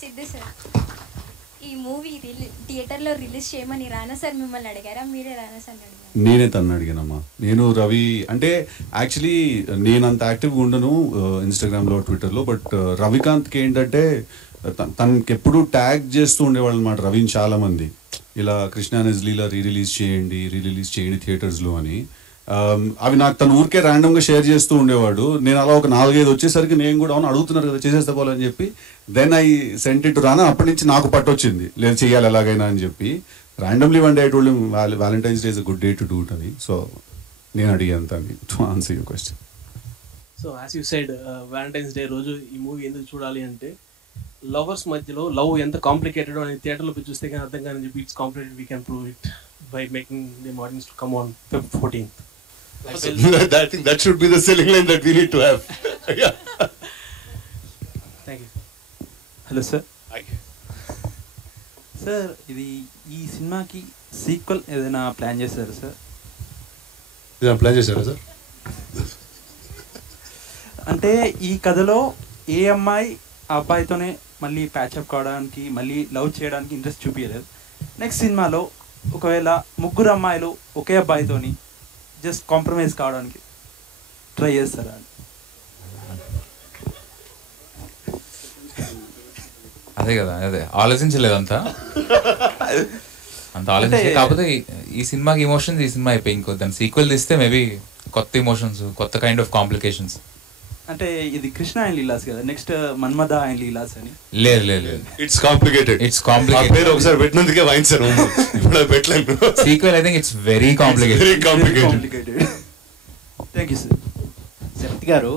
Siddhu sir, ఈ movie థియేటర్లో release చేయమని రానా సార్ మిమ్మల్ని అడిగారా, మీరే రానా సార్ అడిగారా? నేనే తను అడిగానమ్మా. నేను రవి అంటే యాక్చువల్లీ నేను అంత యాక్టివ్గా ఉండను ఇన్స్టాగ్రామ్లో ట్విట్టర్లో. బట్ రవికాంత్కి ఏంటంటే తనకి ఎప్పుడు ట్యాగ్ చేస్తూ ఉండేవాళ్ళు అనమాట రవిని చాలామంది. ఇలా కృష్ణ లీలా రీ రిలీజ్ చేయండి థియేటర్స్లో అని. అవి నాకు తను ఊరికే ర్యాండమ్గా షేర్ చేస్తూ ఉండేవాడు. నేను అలా ఒక 4-5 వచ్చేసరికి నేను కూడా అవును అడుగుతున్నారు కదా చేసేసుకోవాలని చెప్పి then I sent it Rana. అప్పటి నుంచి నాకు పట్టొచ్చింది లేదు చేయాలి ఎలాగైనా అని చెప్పి. Randomly one day I told him Valentine's day is a good day to do it అని. సో నేను అడిగాను తను to answer your question. So as you said Valentine's day రోజు ఈ మూవీ ఎందుకు చూడాలి అంటే లవర్స్ మధ్యలో లవ్ ఎంత కాంప్లికేటెడ్ అని థియేటర్లో పోయి చూస్తే కానీ అర్థం కానీ చెప్పి it's complicated we can prove it by making the audience to come on Feb 14th. I think that should be the selling line that we need to have. Yeah. Thank you. Hello sir. Hi. Sir ఇది ఈ సినిమాకి sequel ఏదైనా plan చేశారా sir? ఏదైనా plan చేశారా sir? అంటే ఈ కథలో ఏ అమ్మాయి ఆ అబ్బాయితోనే మళ్ళీ ప్యాచప్ కావడానికి మళ్ళీ లవ్ చేయడానికి ఇంట్రెస్ట్ చూపించలేదు. నెక్స్ట్ సినిమాలో ఒకవేళ ముగ్గురు అమ్మాయిలు ఒకే అబ్బాయితోని జస్ట్ కాంప్రమైజ్ కావడానికి ట్రై చేస్తారా? అదే కదా, అదే ఆలోచించలేదు అంత ఆలోచించలేదు. కాకపోతే ఈ సినిమాకి ఎమోషన్స్ ఈ సినిమా అయిపోయి ఇంకో దాని సీక్వెల్ తీస్తే మేబీ కొత్త ఎమోషన్స్, కొత్త కైండ్ ఆఫ్ కాంప్లికేషన్స్. అంటే ఇది కృష్ణ అండ్ లీలాస్ కదా, నెక్స్ట్ మన్మథ అండ్ లీలాస్ అని. లేదు లేదు లేదు, ఇట్స్ కాంప్లికేటెడ్. ఒకసారి పెట్టినందుకే వాయించారు, ఇప్పుడు పెట్టలేను. Sequel I think it's very complicated. Thank you sir. Shakti గారు